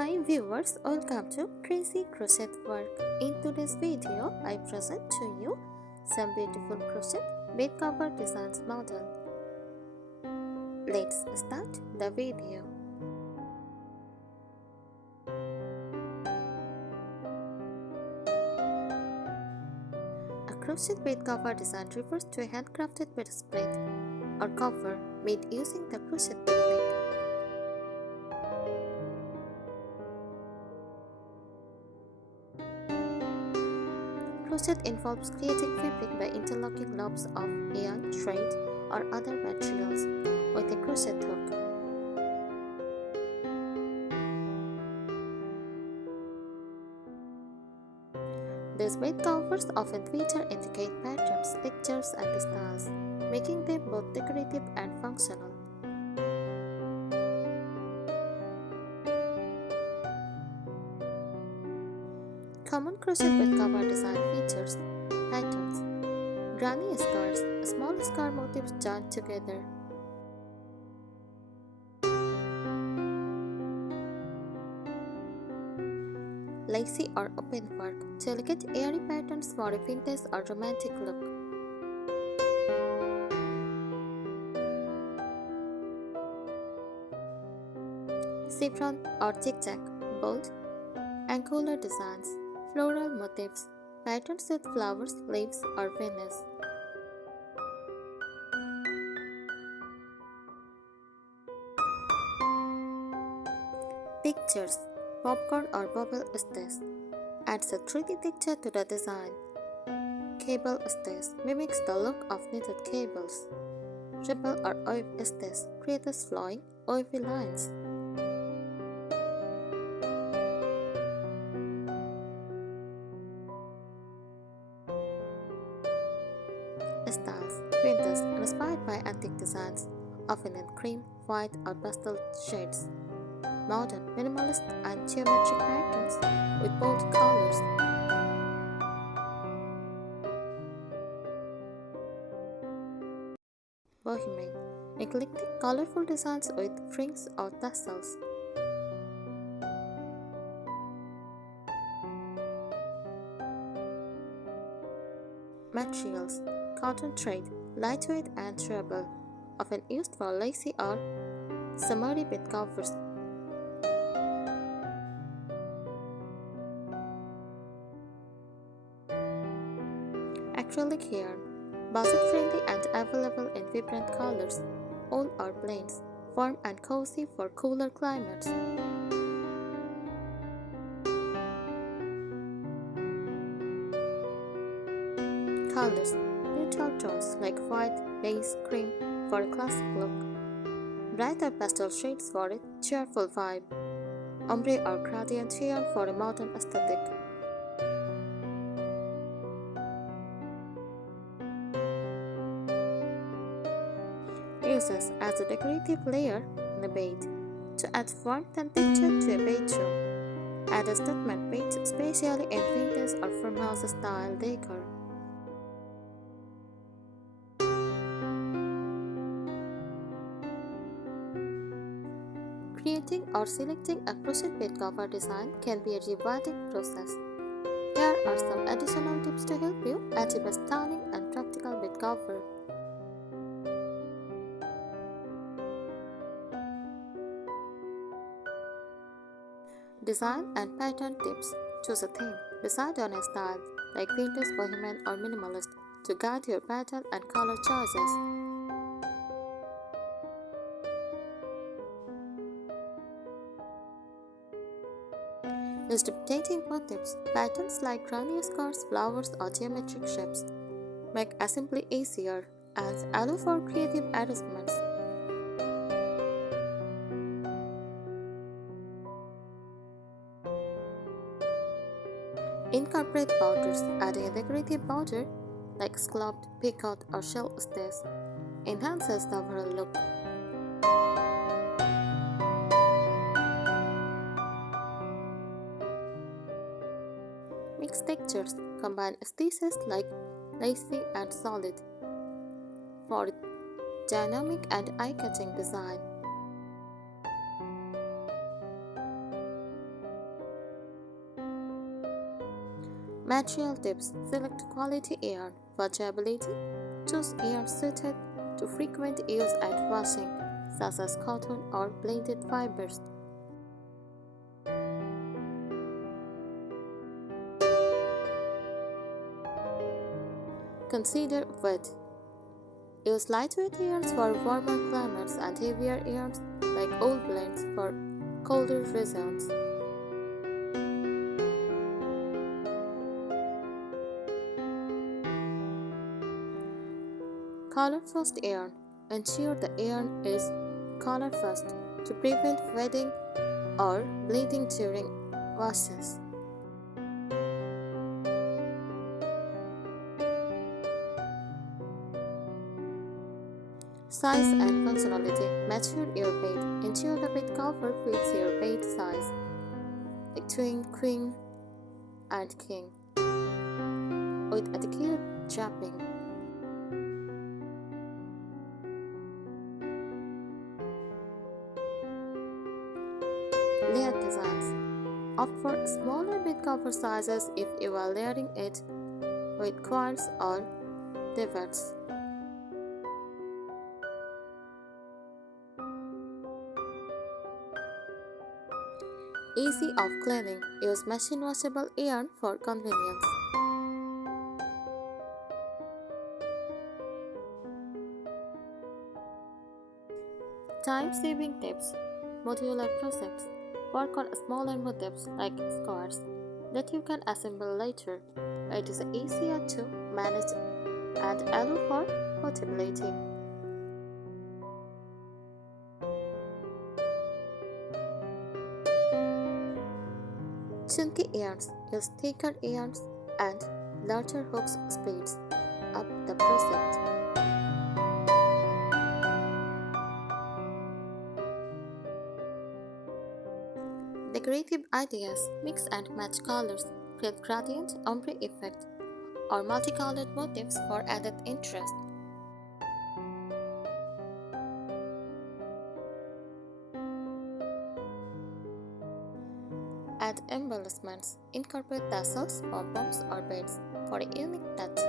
Hi viewers, welcome to Crazy Crochet Work. In today's video, I present to you some beautiful crochet bedcover designs model. Let's start the video. A crochet bedcover design refers to a handcrafted bedspread or cover made using the crochet technique. Crochet involves creating fabric by interlocking lobes of yarn, thread, or other materials with a crochet hook. These bed covers often feature intricate patterns, textures, and styles, making them both decorative and functional. Common crochet bed cover design features patterns, granny scarves, small scar motifs joined together, lacy or open work, delicate airy patterns for a vintage or romantic look. Chevron or zigzag, bold, angular designs, floral motifs, patterns with flowers, leaves, or Venus. Textures, popcorn or bubble stitch, adds a 3D texture to the design. Cable stitch mimics the look of knitted cables. Ripple or wave stitch creates flowing, wavy lines. Styles, vintage, inspired by antique designs, often in cream, white, or pastel shades. Modern, minimalist, and geometric patterns with bold colors. Bohemian, eclectic, colorful designs with fringes or tassels. Materials, cotton thread, lightweight and durable, often used for lacy or summery bed covers. Acrylic yarn, budget-friendly and available in vibrant colors, all are blends, warm and cozy for cooler climates. Colors, neutral tones like white, beige, cream for a classic look. Brighter pastel shades for a cheerful vibe. Ombre or gradient yarn for a modern aesthetic. Uses as a decorative layer on a bed to add warmth and texture to a bedroom. Add a statement page, especially in vintage or farmhouse style decor. Creating or selecting a crochet bed cover design can be a rewarding process. Here are some additional tips to help you achieve a stunning and practical bed cover. Design and pattern tips. Choose a theme. Decide on a style like vintage, bohemian, or minimalist to guide your pattern and color choices. Use dictating motifs, patterns like granny scarves, flowers, or geometric shapes. Make assembly easier and allow for creative arrangements. Incorporate borders, adding a decorative border like scalloped, picot, or shell stitch enhances the overall look. Mix textures, combine stitches like lacy and solid for dynamic and eye-catching design. Material tips: select quality yarn for durability. Choose yarn suited to frequent use and washing, such as cotton or blended fibers. Consider width. Use lightweight yarns for warmer climates and heavier yarns like wool blends for colder regions. Color first yarn. Ensure the yarn is color first to prevent fading or bleeding during washes. Size and functionality. Measure your bed. Ensure the bed cover fits your bed size, between queen and king, with adequate draping. Layered designs. Opt for smaller bed cover sizes if you are layering it with quilts or divots. Easy of cleaning. Use machine washable yarn for convenience. Time-saving tips. Modular projects. Work on smaller motifs like squares that you can assemble later. It is easier to manage and allow for portability. Chunky yarns. Use thicker yarns and larger hooks speeds up the project. Decorative ideas. Mix and match colors, create gradient ombre effect, or multicolored motifs for added interest. Add embellishments. Incorporate tassels, pom-poms, or beads for a unique touch.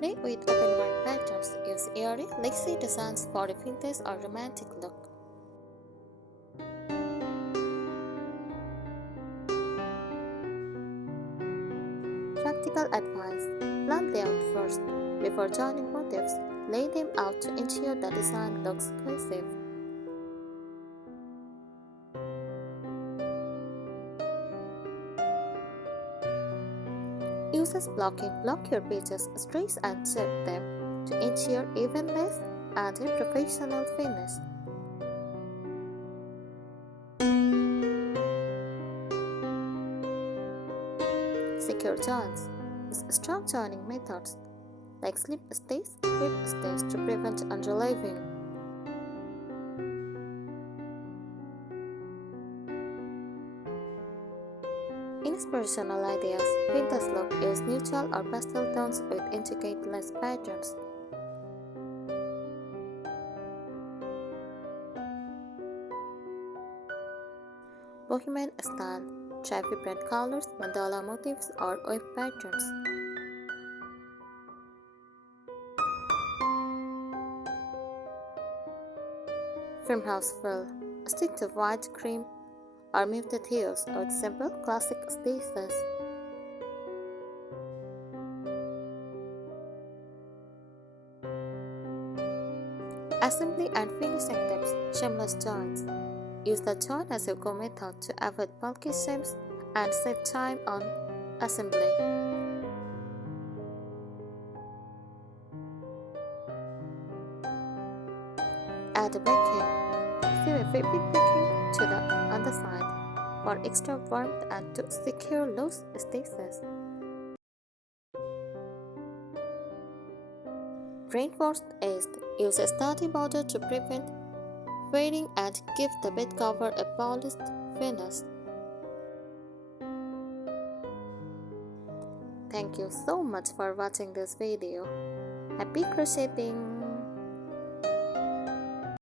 Play with open work patterns. Use airy, lacy designs for a vintage or romantic look. Practical advice. Plan layout first. Before joining motifs, lay them out to ensure the design looks cohesive. Use as blocking. Block your pages, stretch and shape them to ensure evenness and a professional finish. Secure joins. Use strong joining methods like slip stitch, whip stitch to prevent underleaving. Inspirational ideas. Vintage look. Use neutral or pastel tones with intricate lace patterns. Bohemian style. Try vibrant colors, mandala motifs, or wave patterns. Farmhouse fill. Stick to white, cream, or muted hues with simple, classic stitches. Assembly and finishing tips. Seamless joins. Use the join as a go method to avoid bulky seams and save time on assembly. Add a backing. Sew a fabric backing to the underside for extra warmth and to secure loose stitches. Reinforced edge. Use a sturdy border to prevent fading and give the bed cover a polished finish. Thank you so much for watching this video. Happy crocheting!